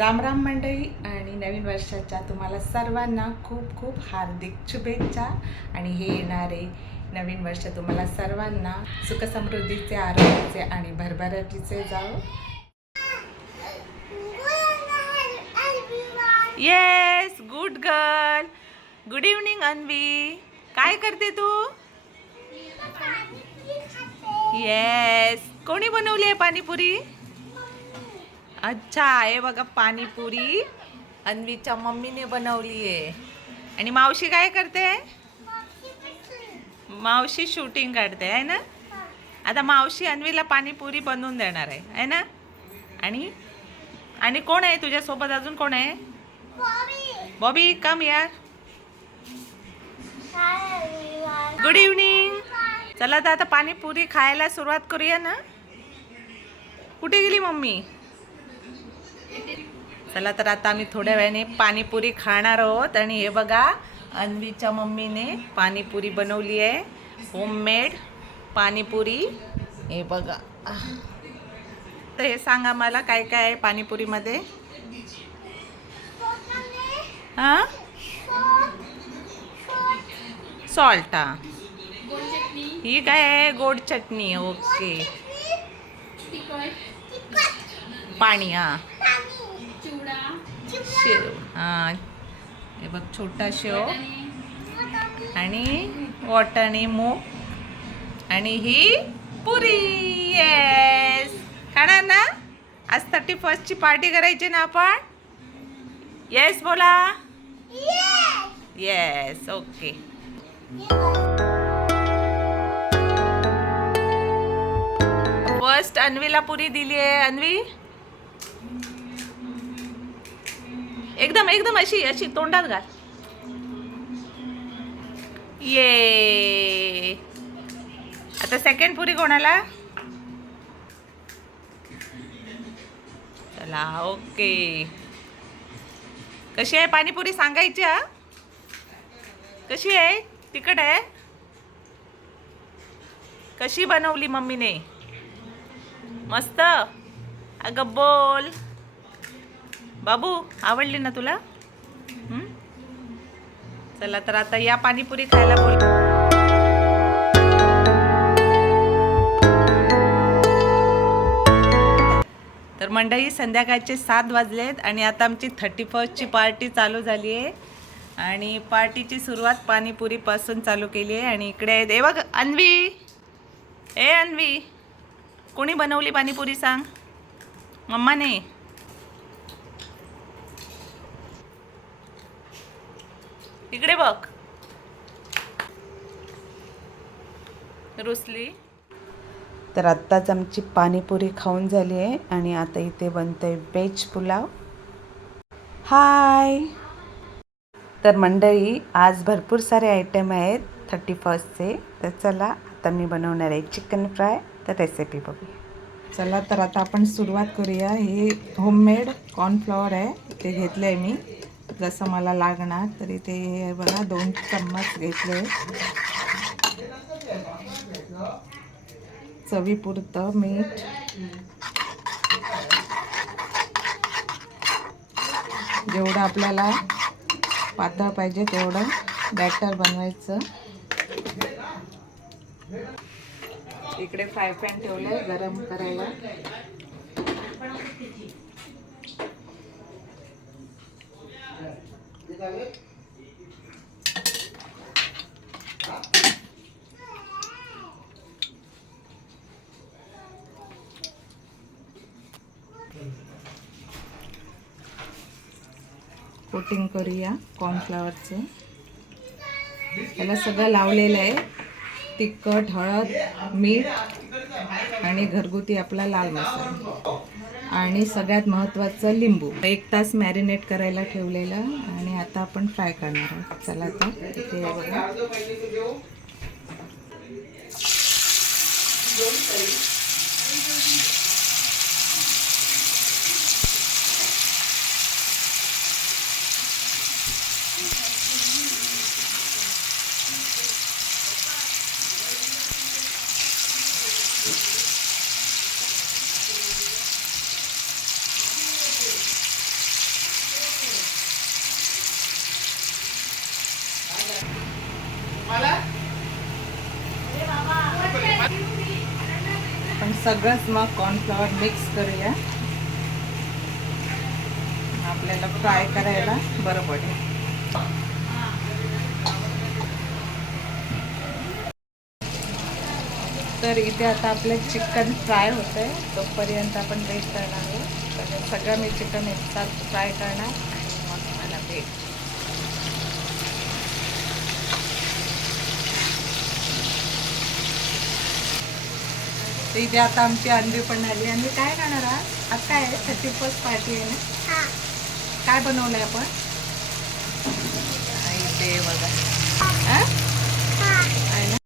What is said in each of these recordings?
राम राम मंडळी आणि नवीन वर्षाच्या तुम्हाला सर्वांना खूप खूप हार्दिक शुभेच्छा। आणि हे येणारे नवीन वर्ष तुम्हाला सर्वांना सुखसमृद्धीचे, आरोग्याचे आणि भरभराटीचे जाओ। Yes, good girl. Good evening Anvi, काय करते तू? येस, कोणी बनवली आहे पाणीपुरी? अच्छा, हे बघा पाणीपुरी अन्वीच्या मम्मीने बनवली आहे। आणि मावशी काय करते? मावशी शूटिंग काढते आहे ना। आता मावशी अन्वीला पाणीपुरी बनवून देणार आहे ना। आणि आणि कोण आहे तुझ्या सोबत? अजून कोण आहे? बॉबी, कम यार। Good evening. चला तर आता पाणीपुरी खायला सुरुवात करूया ना। कुठे गेली मम्मी? चला तर आता आम्ही थोड्या वेळाने पाणीपुरी खाणार आहोत। आणि हे बघा, अन्वीच्या मम्मीने पाणीपुरी बनवली आहे, होममेड पाणीपुरी। हे बघा, तर हे सांगा मला काय काय आहे पाणीपुरीमध्ये? हां, सॉल्ट, हां, ही काय आहे? गोड चटणी, ओके। पाणी, हां, शेव, हां, हे बघ छोटा शेव आणि वाटाणे, मूग आणि ही पुरी। येस, खाणार ना? आज 31st पार्टी करायची ना आपण? येस बोला। Yes, okay. फर्स्ट अन्वीला पुरी दिली आहे। अन्वी, एकदम एकदम अशी अशी तोंडात घाल। ये, आता सेकंड पुरी कोणाला? चला, ओके। कशी आहे पाणीपुरी सांगायची? हा, कशी आहे? तिखट आहे? कशी बनवली मम्मीने? मस्त। अगं बोल बाबू, आवडली ना तुला? चला तर आता या पाणीपुरी खायला बोल। तर मंडळी, संध्याकाळचे 7 वाजलेत आणि आता आमची 31st पार्टी चालू झाली आहे। आणि पार्टीची सुरुवात पाणीपुरीपासून चालू केली आहे। आणि इकडे आहे हे बघ अन्वी। ए अन्वी, कोणी बनवली पाणीपुरी सांग? मम्माने। इकडे बघ, रुसली। तर आत्ताच आमची पाणीपुरी खाऊन झाली आहे आणि आता इथे बनतोय व्हेज पुलाव। हाय। तर मंडळी, आज भरपूर सारे आयटम आहेत 31stचे। तर चला आता मी बनवणार आहे चिकन फ्राय। तर रेसिपी बघूया। चला तर आता आपण सुरुवात करूया। हे होममेड कॉर्नफ्लॉवर आहे, ते घेतलं आहे मी जसं मला लागणार। तर इथे हे बघा 2 चम्मच घेतले, चवीपुरतं मीठ, जेवढं आपल्याला पातळ पाहिजे तेवढं बॅटर बनवायचं। इकडे फ्राय पॅन ठेवलंय गरम करायला। कोटिंग करूया कॉर्नफ्लॉवरचं। त्याला सगळं लावलेलं आहे, तिखट, हळद, मीठ आणि घरगुती आपला लाल मसाला आणि सगळ्यात महत्त्वाचं लिंबू। 1 तास मॅरिनेट करायला ठेवलेलं आणि आता आपण फ्राय करणार आहोत। चला तर इथे बघा, सगळंच मग कॉर्नफ्लॉवर मिक्स करूया. आपल्याला फ्राय करायला बरं पडेल. तर इथे आता आपलं चिकन फ्राय होतंय, तोपर्यंत आपण वेट करणार आहोत. तर सगळं मी चिकन एकसाथ फ्राय करणार आणि मग मला वेट. तर इथे आता आमची अंडी पण आली. आणि काय करणार आहात आज? काय आहे 31st पार्टी आहे ना? काय बनवलंय आपण? इथे बघा आहे ना.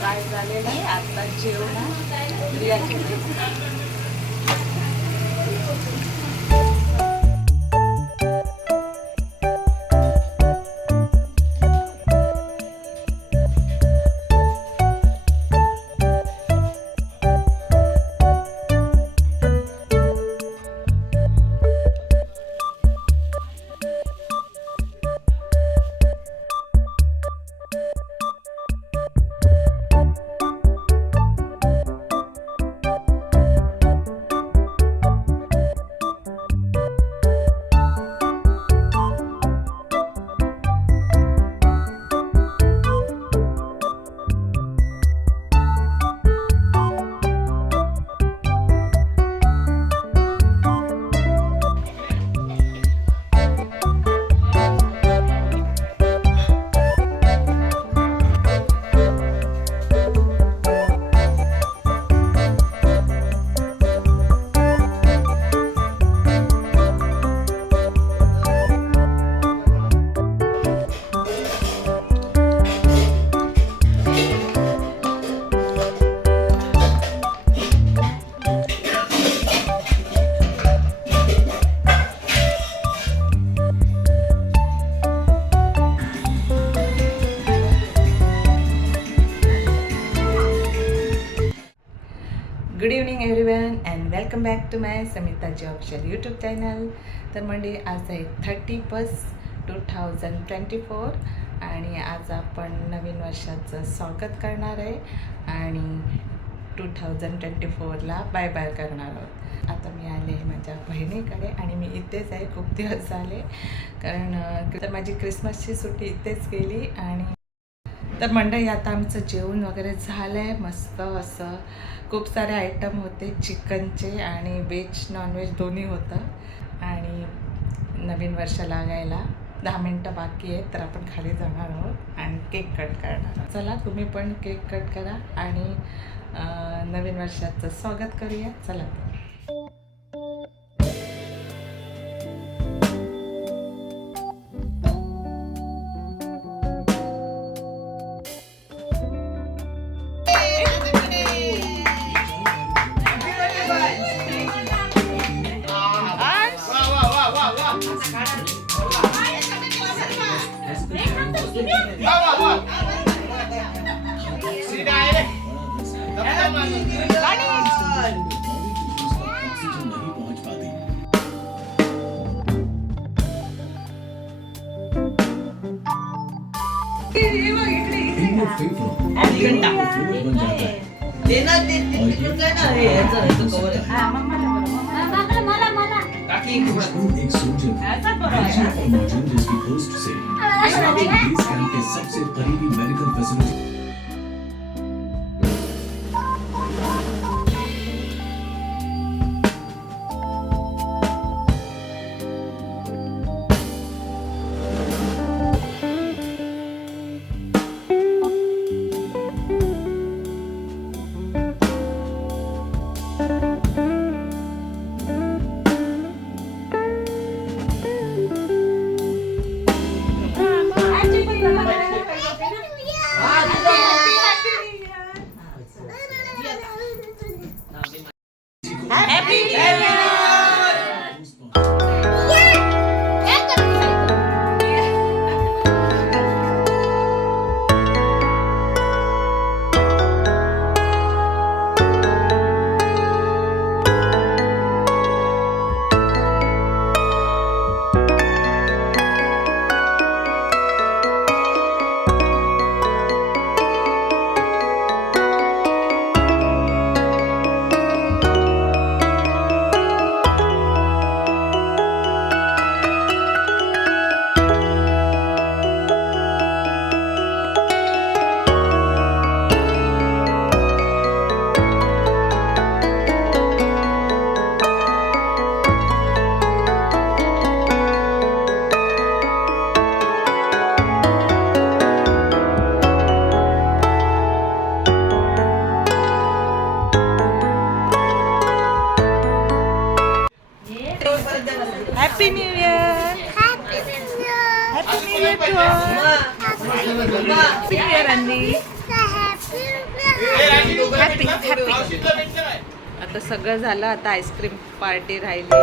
काय झालेलं आहे आता जेवण रियाची. Good evening everyone and welcome back to my Samitaji official YouTube channel. तर म्हणजे आज आहे 31 2024 आणि आज आपण नवीन वर्षाचं स्वागत करणार आहे आणि 2024ला बाय बाय करणार आहोत. आता मी आले माझ्या बहिणीकडे आणि मी इथेच आहे, खूप दिवस झाले कारण तर माझी क्रिसमसची सुट्टी इथेच गेली. आणि तर मंडळी आता आमचं जेवण वगैरे झालं आहे, मस्त असं खूप सारे आयटम होते चिकनचे आणि व्हेज नॉनव्हेज दोन्ही होतं. आणि नवीन वर्ष लागायला 10 मिनटं बाकी आहेत, तर आपण खाली जाणार आहोत आणि केक कट करणार आहोत. चला तुम्ही पण केक कट करा आणि नवीन वर्षाचं स्वागत करूया. चला सबसे करीबी medical facility happy new year. Happy new year too happy new year Anni. Happy happy. आता सगळं झालं, आता आईस्क्रीम पार्टी राहिली.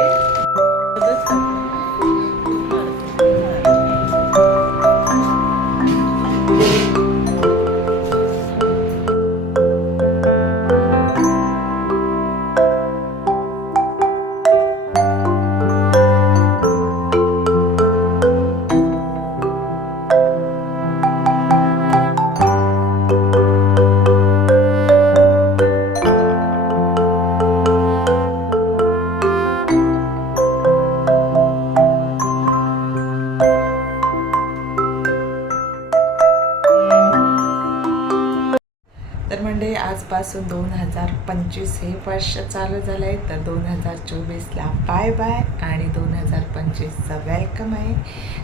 तर म्हणजे आजपासून 2025 हे वर्ष चालू झालं आहे. तर 2024ला बाय बाय आणि 2025चं वेलकम आहे.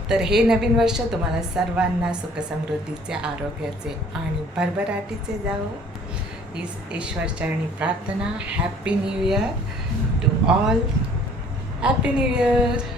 तर हे नवीन वर्ष तुम्हाला सर्वांना सुखसमृद्धीचे, आरोग्याचे आणि भरभराटीचे जावो हीच ईश्वरचरणी प्रार्थना. Happy new year to all. Happy new year.